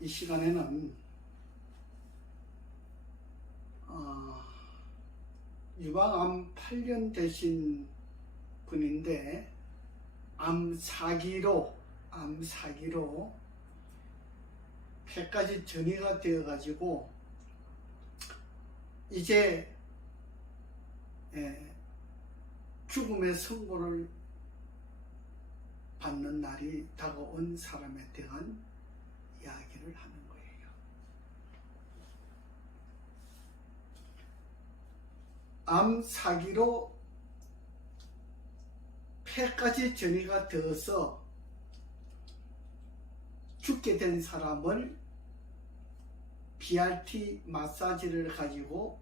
이 시간에는 유방암 8년 되신 분인데 암 4기로 폐까지 전이가 되어 가지고 이제 죽음의 선고를 받는 날이 다가온 사람에 대한 이야기를 하는 거예요. 암 4기로 폐까지 전이가 되어서 죽게 된 사람을 BRT 마사지를 가지고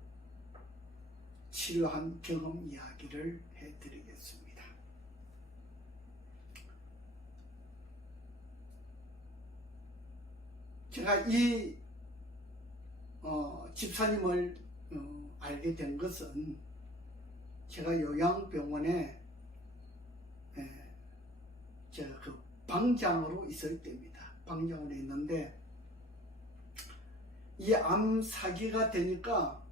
치료한 경험 이야기를 해드리겠습니다. 제가 이 집사님을 알게 된 것은 제가 요양병원에 제가 그 방장으로 있을 때입니다. 방장으로 있는데 이 암 4기가 되니까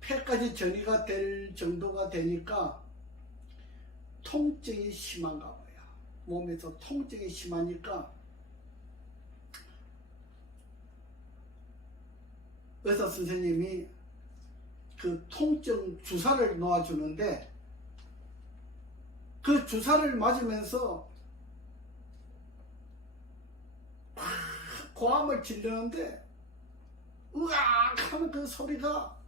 폐까지 전이가 될 정도가 되니까 통증이 심한가 봐요. 몸에서 통증이 심하니까 의사 선생님이 그 통증 주사를 놓아주는데 그 주사를 맞으면서 고함을 지르는데 으악 하는 그 소리가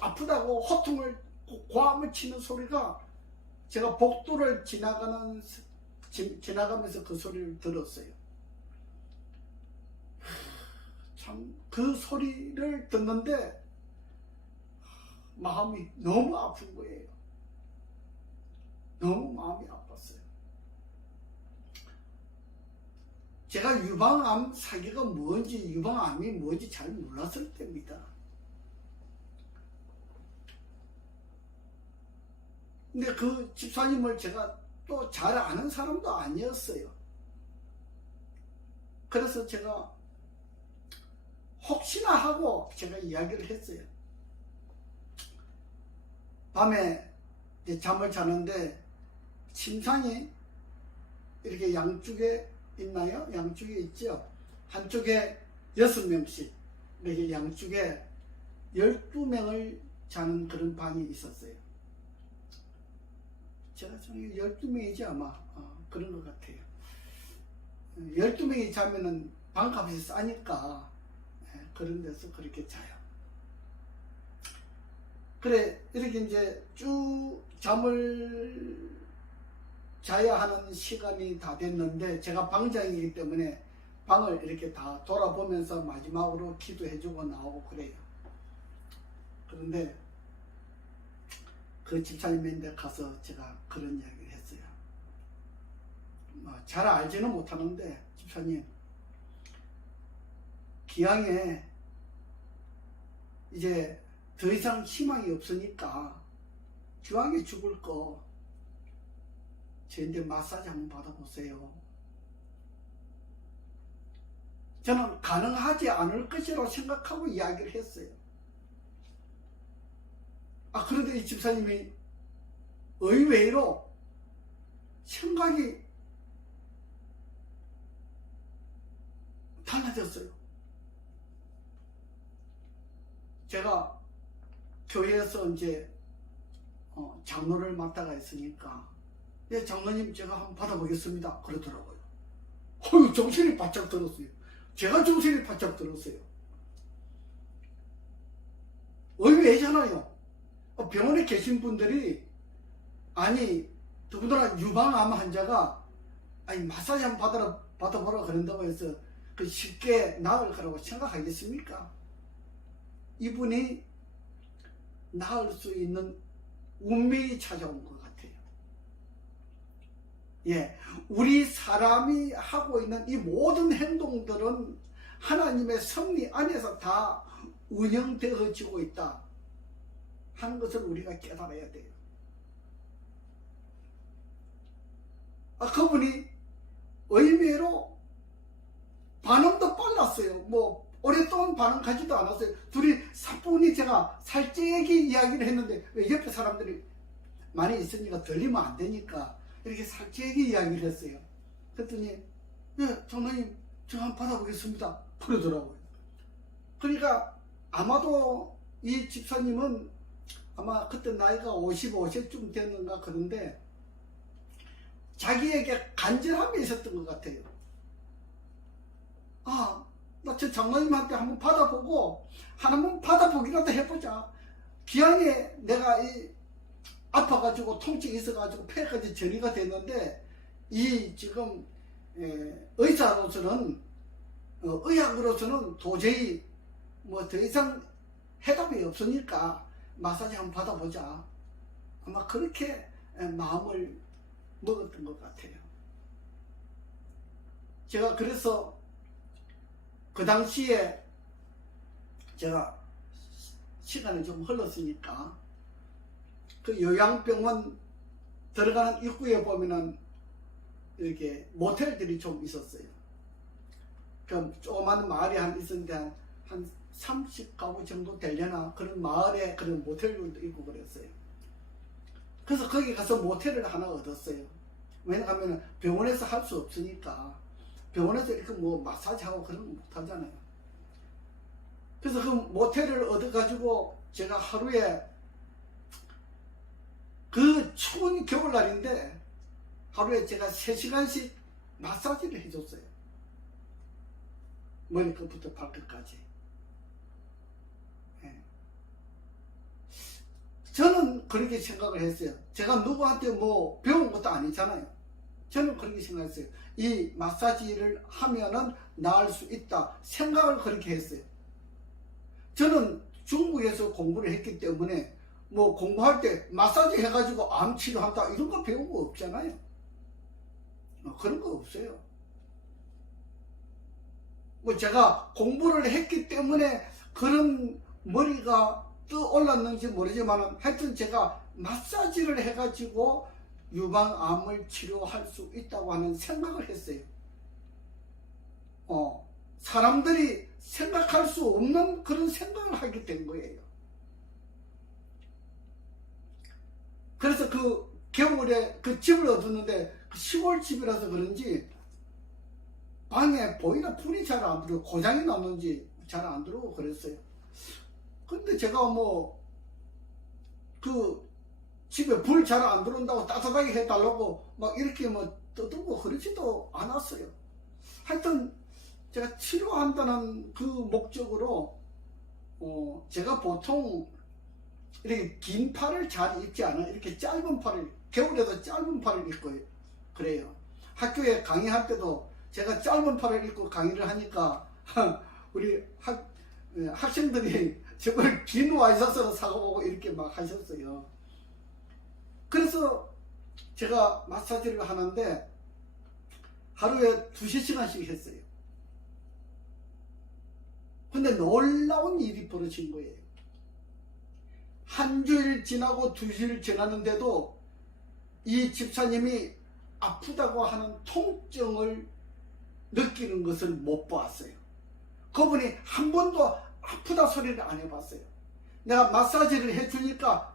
아프다고 호통을 고함을 치는 소리가 제가 복도를 지나가면서 그 소리를 들었어요. 참 그 소리를 듣는데 마음이 너무 아픈 거예요. 너무 마음이 아팠어요. 제가 유방암 4기가 뭔지 유방암이 뭔지 잘 몰랐을 때입니다. 근데 그 집사님을 제가 또 잘 아는 사람도 아니었어요. 그래서 제가 혹시나 하고 제가 이야기를 했어요. 밤에 이제 잠을 자는데 침상이 이렇게 양쪽에 있나요? 양쪽에 있죠. 한쪽에 6명씩 이렇게 양쪽에 12명을 자는 그런 방이 있었어요. 제가 생각에 12명이지 아마 그런 것 같아요. 12명이 자면은 방값이 싸니까 그런 데서 그렇게 자요. 그래 이렇게 이제 쭉 잠을 자야 하는 시간이 다 됐는데 제가 방장이기 때문에 방을 이렇게 다 돌아보면서 마지막으로 기도해주고 나오고 그래요. 그런데 그 집사님한테 가서 제가 그런 이야기를 했어요. 잘 알지는 못하는데 집사님 기왕에 이제 더 이상 희망이 없으니까 기왕에 죽을 거 저한테 마사지 한번 받아보세요. 저는 가능하지 않을 것이라고 생각하고 이야기를 했어요. 그런데 이 집사님이 의외로 생각이 달라졌어요. 제가 교회에서 이제 장로를 맡다가 있으니까 장로님 제가 한번 받아보겠습니다 그러더라고요. 정신이 바짝 들었어요. 제가 정신이 바짝 들었어요. 의외잖아요. 병원에 계신 분들이 더군다나 유방암 환자가 마사지 한번 받아보라 그런다고 해서 그 쉽게 나을 거라고 생각하겠습니까? 이분이 나을 수 있는 운명이 찾아온 것 같아요. 우리 사람이 하고 있는 이 모든 행동들은 하나님의 섭리 안에서 다 운영되어지고 있다 하는 것을 우리가 깨달아야 돼요. 그분이 의외로 반응도 빨랐어요. 뭐 오랫동안 반응 가지도 않았어요. 둘이 사뿐히 제가 살짝이 이야기를 했는데, 왜 옆에 사람들이 많이 있으니까 들리면 안 되니까 이렇게 살짝이 이야기를 했어요. 그랬더니 예, 장로님 저 한번 받아보겠습니다 그러더라고요. 그러니까 아마도 이 집사님은 아마 그때 나이가 55세쯤 됐는가 그런데 자기에게 간절함이 있었던 것 같아요. 아, 나 저 장로님한테 한번 받아보고 한번 받아보기라도 해보자. 기왕에 내가 이 아파가지고 통증이 있어가지고 폐까지 전이가 됐는데 이 지금 의사로서는 의학으로서는 도저히 뭐 더 이상 해답이 없으니까 마사지 한번 받아보자. 아마 그렇게 마음을 먹었던 것 같아요. 제가 그래서 그 당시에 제가 시간이 좀 흘렀으니까 그 요양병원 들어가는 입구에 보면은 이렇게 모텔들이 좀 있었어요. 그 조그만 마을이 한 있었는데 한 30가구 정도 되려나 그런 마을에 그런 모텔들도 있고 그랬어요. 그래서 거기 가서 모텔을 하나 얻었어요. 왜냐하면 병원에서 할 수 없으니까. 병원에서 이렇게 뭐 마사지하고 그런 거 못 하잖아요. 그래서 그 모텔을 얻어가지고 제가 하루에 그 추운 겨울날인데 하루에 제가 3시간씩 마사지를 해줬어요. 머리끝부터 발끝까지. 네. 저는 그렇게 생각을 했어요. 제가 누구한테 뭐 배운 것도 아니잖아요. 저는 그렇게 생각했어요. 이 마사지를 하면은 나을 수 있다 생각을 그렇게 했어요. 저는 중국에서 공부를 했기 때문에 뭐 공부할 때 마사지 해가지고 암 치료한다 이런 거 배운 거 없잖아요. 그런 거 없어요. 뭐 제가 공부를 했기 때문에 그런 머리가 떠올랐는지 모르지만 하여튼 제가 마사지를 해가지고 유방암을 치료할 수 있다고 하는 생각을 했어요. 사람들이 생각할 수 없는 그런 생각을 하게 된 거예요. 그래서 그 겨울에 그 집을 얻었는데 시골 집이라서 그런지 방에 보이나 불이 잘 안 들어오고 고장이 났는지 잘 안 들어오고 그랬어요. 근데 제가 뭐 그 집에 불 잘 안 들어온다고 따뜻하게 해달라고 막 이렇게 뭐 떠들고 그러지도 않았어요. 하여튼 제가 치료한다는 그 목적으로 제가 보통 이렇게 긴 팔을 잘 입지 않아. 이렇게 짧은 팔을, 겨울에도 짧은 팔을 입고 그래요. 학교에 강의할 때도 제가 짧은 팔을 입고 강의를 하니까 우리 학생들이 저걸 긴 와이셔츠로 사고 이렇게 막 하셨어요. 그래서 제가 마사지를 하는데 하루에 2~3시간씩 했어요. 근데 놀라운 일이 벌어진 거예요. 한 주일 지나고 2주일 지났는데도 이 집사님이 아프다고 하는 통증을 느끼는 것을 못 봤어요. 그분이 한 번도 아프다 소리를 안 해봤어요. 내가 마사지를 해주니까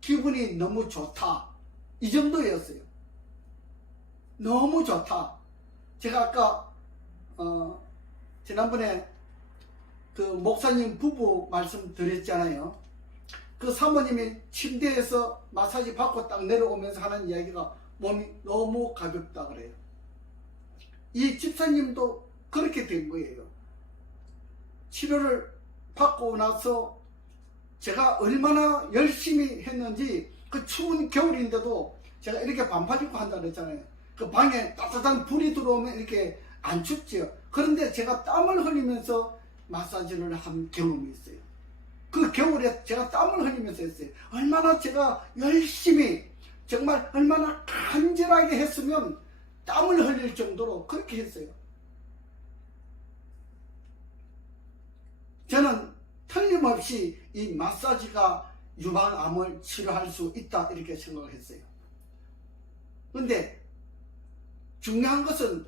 기분이 너무 좋다 이 정도였어요. 너무 좋다. 제가 아까 지난번에 그 목사님 부부 말씀드렸잖아요. 그 사모님이 침대에서 마사지 받고 딱 내려오면서 하는 이야기가 몸이 너무 가볍다 그래요. 이 집사님도 그렇게 된 거예요. 치료를 받고 나서 제가 얼마나 열심히 했는지 그 추운 겨울인데도 제가 이렇게 반팔 입고 한다 그랬잖아요. 그 방에 따뜻한 불이 들어오면 이렇게 안 춥죠. 그런데 제가 땀을 흘리면서 마사지를 한 경험이 있어요. 그 겨울에 제가 땀을 흘리면서 했어요. 얼마나 제가 열심히 정말 얼마나 간절하게 했으면 땀을 흘릴 정도로 그렇게 했어요. 저는 틀림없이 이 마사지가 유방암을 치료할 수 있다 이렇게 생각을 했어요. 근데 중요한 것은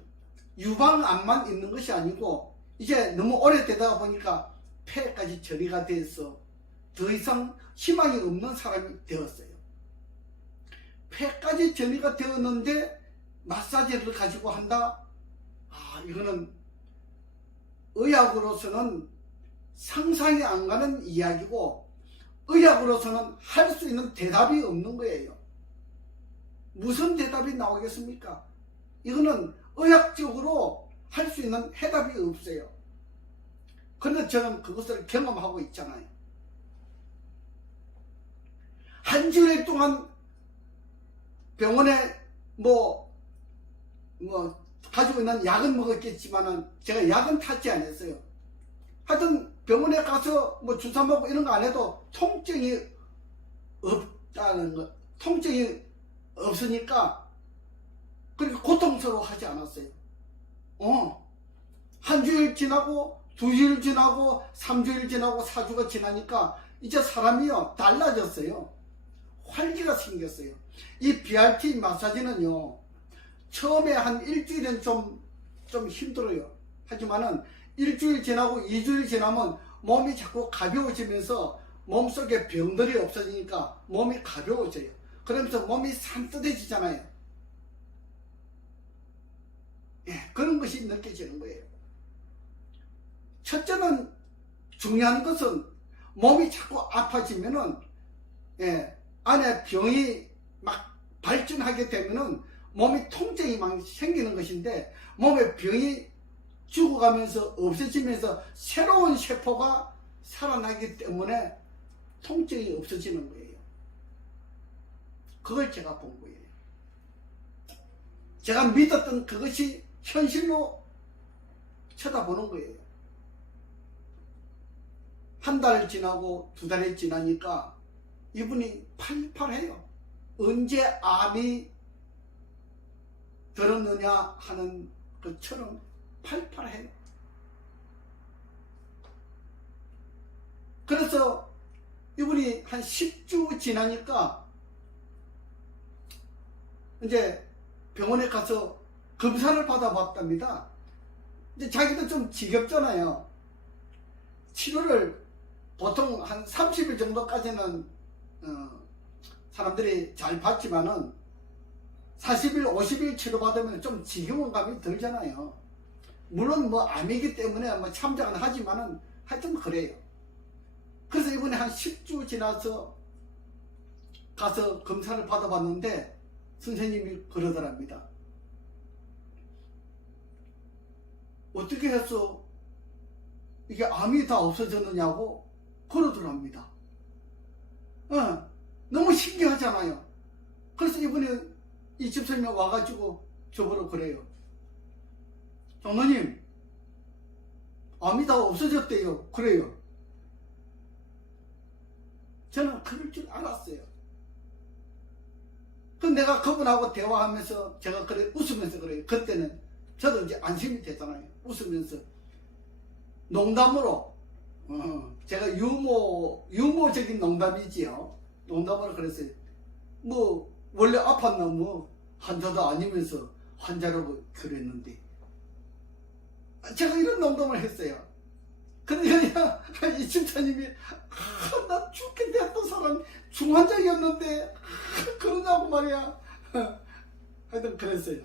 유방암만 있는 것이 아니고 이제 너무 오래되다 보니까 폐까지 전이가 돼서 더 이상 희망이 없는 사람이 되었어요. 폐까지 전이가 되었는데 마사지를 가지고 한다? 이거는 의학으로서는 상상이 안 가는 이야기고 의학으로서는 할 수 있는 대답이 없는 거예요. 무슨 대답이 나오겠습니까? 이거는 의학적으로 할 수 있는 해답이 없어요. 그런데 저는 그것을 경험하고 있잖아요. 한 주일 동안 병원에 가지고 있는 약은 먹었겠지만은 제가 약은 타지 않았어요. 하여튼 병원에 가서 주사 먹고 이런 거 안 해도 통증이 없다는 거, 통증이 없으니까 그렇게 고통스러워하지 않았어요. 한 주일 지나고 2주일 지나고 3주일 지나고 4주가 지나니까 이제 사람이요 달라졌어요. 활기가 생겼어요. 이 BRT 마사지는요 처음에 한 일주일은 좀 힘들어요. 하지만은 일주일 지나고 2주일 지나면 몸이 자꾸 가벼워지면서 몸속에 병들이 없어지니까 몸이 가벼워져요. 그러면서 몸이 산뜻해지잖아요. 그런 것이 느껴지는 거예요. 첫째는 중요한 것은 몸이 자꾸 아파지면은 안에 병이 막 발전하게 되면은 몸이 통증이 막 생기는 것인데 몸에 병이 죽어가면서 없어지면서 새로운 세포가 살아나기 때문에 통증이 없어지는 거예요. 그걸 제가 본 거예요. 제가 믿었던 그것이 현실로 쳐다보는 거예요. 한 달 지나고 2달이 지나니까 이분이 팔팔해요. 언제 암이 들었느냐 하는 것처럼 팔팔해요. 그래서 이분이 한 10주 지나니까 이제 병원에 가서 검사를 받아봤답니다. 이제 자기도 좀 지겹잖아요. 치료를 보통 한 30일 정도까지는 사람들이 잘 받지만은 40일, 50일 치료받으면 좀 지겨운 감이 들잖아요. 물론 암이기 때문에 참작은 하지만은 하여튼 그래요. 그래서 이번에 한 10주 지나서 가서 검사를 받아봤는데 선생님이 그러더랍니다. 어떻게 해서 이게 암이 다 없어졌느냐고 그러더랍니다. 너무 신기하잖아요. 그래서 이번에 이 집사님이 와가지고 저보러 그래요. 장로님, 암이 다 없어졌대요. 그래요. 저는 그럴 줄 알았어요. 그럼 내가 그분하고 대화하면서 제가 그래 웃으면서 그래요. 그때는 저도 이제 안심이 되잖아요. 웃으면서 농담으로 제가 유머적인 농담이지요. 농담으로 그랬어요. 원래 아팠나 환자도 아니면서 환자라고 그랬는데 제가 이런 농담을 했어요. 그러니까 이 집사님이 나 죽게 됐던 사람 중환자였는데 그러냐고 말이야. 하여튼 그랬어요.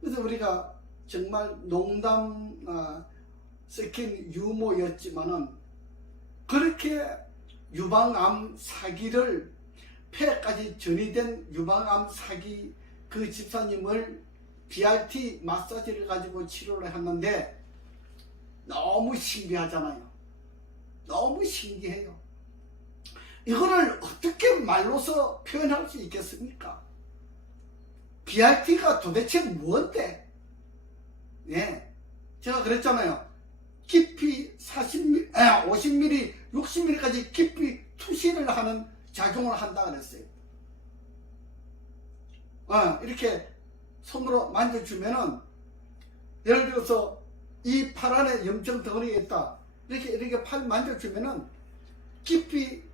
그래서 우리가 정말 농담 섞인 유머였지만은 그렇게 유방암 사기를 폐까지 전이된 유방암 사기 그 집사님을 BRT 마사지를 가지고 치료를 했는데 너무 신기하잖아요. 너무 신기해요. 이거를 어떻게 말로서 표현할 수 있겠습니까? BRT가 도대체 뭔데? 제가 그랬잖아요. 깊이 50mm, 60mm까지 깊이 투시를 하는 작용을 한다 그랬어요. 이렇게 손으로 만져주면은 예를 들어서 이 팔 안에 염증 덩어리가 있다. 이렇게 팔 만져주면은 깊이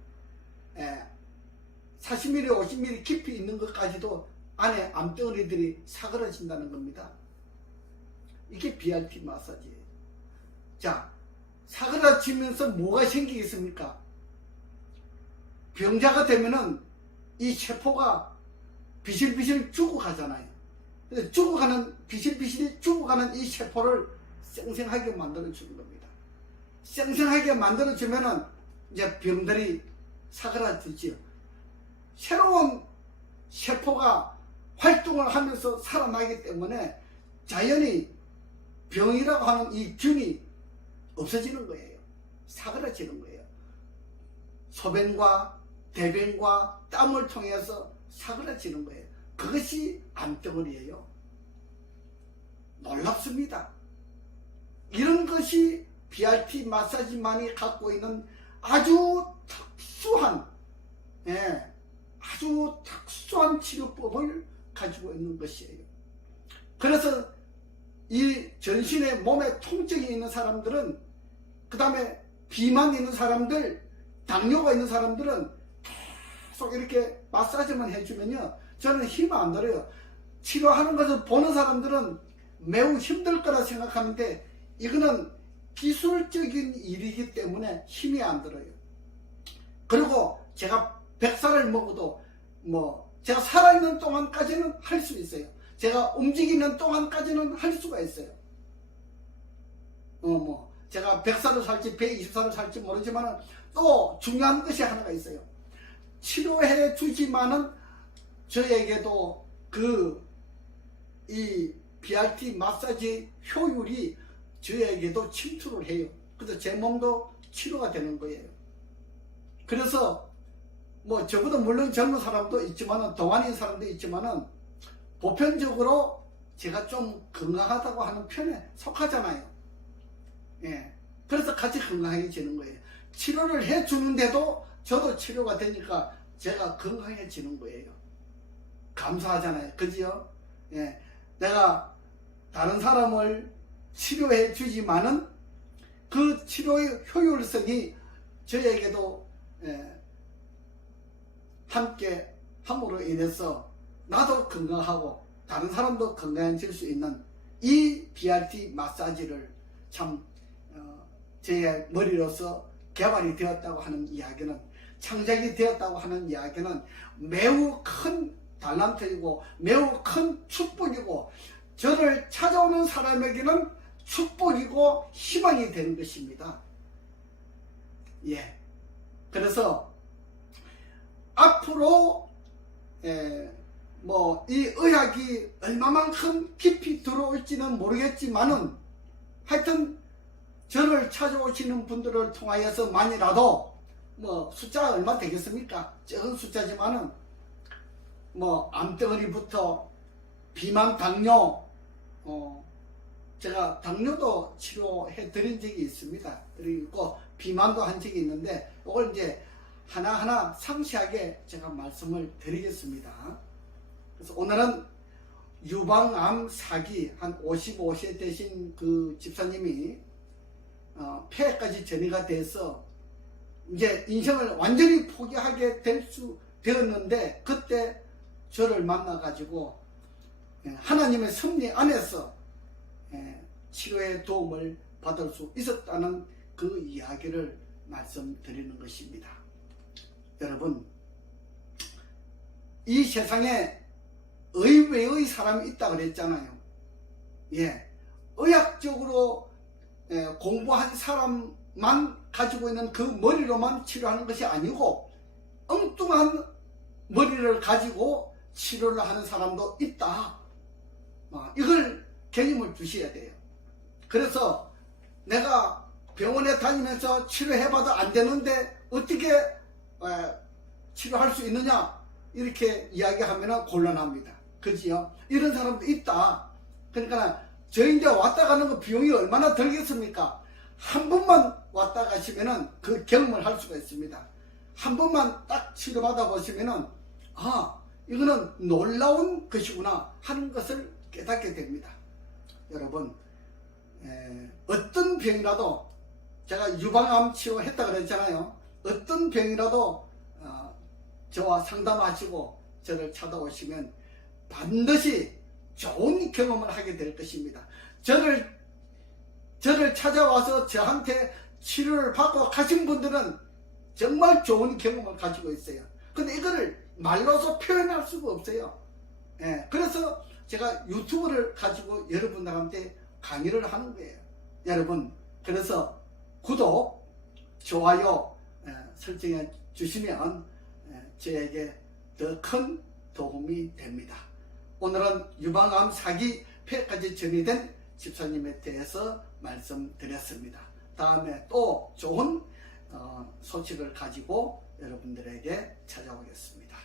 40mm, 50mm 깊이 있는 것까지도 안에 암덩어리들이 사그러진다는 겁니다. 이게 BRT 마사지예요. 자, 사그라치면서 뭐가 생기겠습니까? 병자가 되면은 이 세포가 비실비실 죽어가잖아요. 그래서 비실비실 죽어가는 이 세포를 생생하게 만들어주는 겁니다. 생생하게 만들어주면은 이제 병들이 사그라들지요. 새로운 세포가 활동을 하면서 살아나기 때문에 자연히 병이라고 하는 이 균이 없어지는 거예요. 사그라지는 거예요. 소변과 대변과 땀을 통해서 사그라지는 거예요. 그것이 암덩어리예요. 놀랍습니다. 이런 것이 BRT 마사지만이 갖고 있는 아주 특수한 아주 특수한 치료법을 가지고 있는 것이에요. 그래서 이 전신에 몸에 통증이 있는 사람들은, 그 다음에 비만 있는 사람들, 당뇨가 있는 사람들은 계속 이렇게 마사지만 해주면요, 저는 힘 안 들어요. 치료하는 것을 보는 사람들은 매우 힘들 거라 생각하는데, 이거는 기술적인 일이기 때문에 힘이 안 들어요. 그리고 제가 100살을 먹어도 제가 살아있는 동안까지는 할 수 있어요. 제가 움직이는 동안까지는 할 수가 있어요. 제가 100살을 살지 120살을 살지 모르지만 또 중요한 것이 하나가 있어요. 치료해 주지만은 저에게도 이 BRT 마사지 효율이 저에게도 침투를 해요. 그래서 제 몸도 치료가 되는 거예요. 그래서 저보다 물론 젊은 사람도 있지만은, 동안인 사람도 있지만은, 보편적으로 제가 좀 건강하다고 하는 편에 속하잖아요. 예. 그래서 같이 건강해지는 거예요. 치료를 해주는데도 저도 치료가 되니까 제가 건강해지는 거예요. 감사하잖아요. 그지요? 예. 내가 다른 사람을 치료해 주지만은 그 치료의 효율성이 저에게도 함께 함으로 인해서 나도 건강하고 다른 사람도 건강해질 수 있는 이 BRT 마사지를 참 제 머리로서 개발이 되었다고 하는 이야기는, 창작이 되었다고 하는 이야기는 매우 큰 달란트이고 매우 큰 축복이고, 저를 찾아오는 사람에게는 축복이고 희망이 되는 것입니다. 예. 그래서 앞으로 이 의학이 얼마만큼 깊이 들어올지는 모르겠지만은, 하여튼 저를 찾아오시는 분들을 통하여서 만이라도 숫자가 얼마 되겠습니까? 적은 숫자지만은 암덩어리부터 비만, 당뇨, 제가 당뇨도 치료해 드린 적이 있습니다. 그리고 비만도 한 적이 있는데, 이걸 이제 하나하나 상세하게 제가 말씀을 드리겠습니다. 그래서 오늘은 유방암 사기, 한 55세 되신 그 집사님이 폐까지 전이가 돼서 이제 인생을 완전히 포기하게 되었는데, 그때 저를 만나가지고 하나님의 섭리 안에서 치료의 도움을 받을 수 있었다는 그 이야기를 말씀드리는 것입니다. 여러분, 이 세상에 의외의 사람이 있다 그랬잖아요. 예, 의학적으로 공부한 사람만 가지고 있는 그 머리로만 치료하는 것이 아니고, 엉뚱한 머리를 가지고 치료를 하는 사람도 있다. 이걸 개념을 주셔야 돼요. 그래서 내가 병원에 다니면서 치료해봐도 안 되는데 어떻게 치료할 수 있느냐, 이렇게 이야기하면 곤란합니다. 그지요? 이런 사람도 있다. 그러니까 저희 왔다 가는 거 비용이 얼마나 들겠습니까? 한 번만 왔다 가시면은 그 경험을 할 수가 있습니다. 한 번만 딱 치료받아 보시면은, 이거는 놀라운 것이구나 하는 것을 깨닫게 됩니다. 여러분, 어떤 병이라도, 제가 유방암 치료했다 그랬잖아요. 어떤 병이라도 저와 상담하시고 저를 찾아오시면 반드시 좋은 경험을 하게 될 것입니다. 저를 찾아와서 저한테 치료를 받고 가신 분들은 정말 좋은 경험을 가지고 있어요. 근데 이거를 말로서 표현할 수가 없어요. 예, 그래서 제가 유튜브를 가지고 여러분들한테 강의를 하는 거예요. 여러분, 그래서 구독, 좋아요 설정해 주시면 저에게 더 큰 도움이 됩니다. 오늘은 유방암 사기 폐까지 전이된 집사님에 대해서 말씀드렸습니다. 다음에 또 좋은 소식을 가지고 여러분들에게 찾아오겠습니다.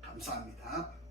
감사합니다.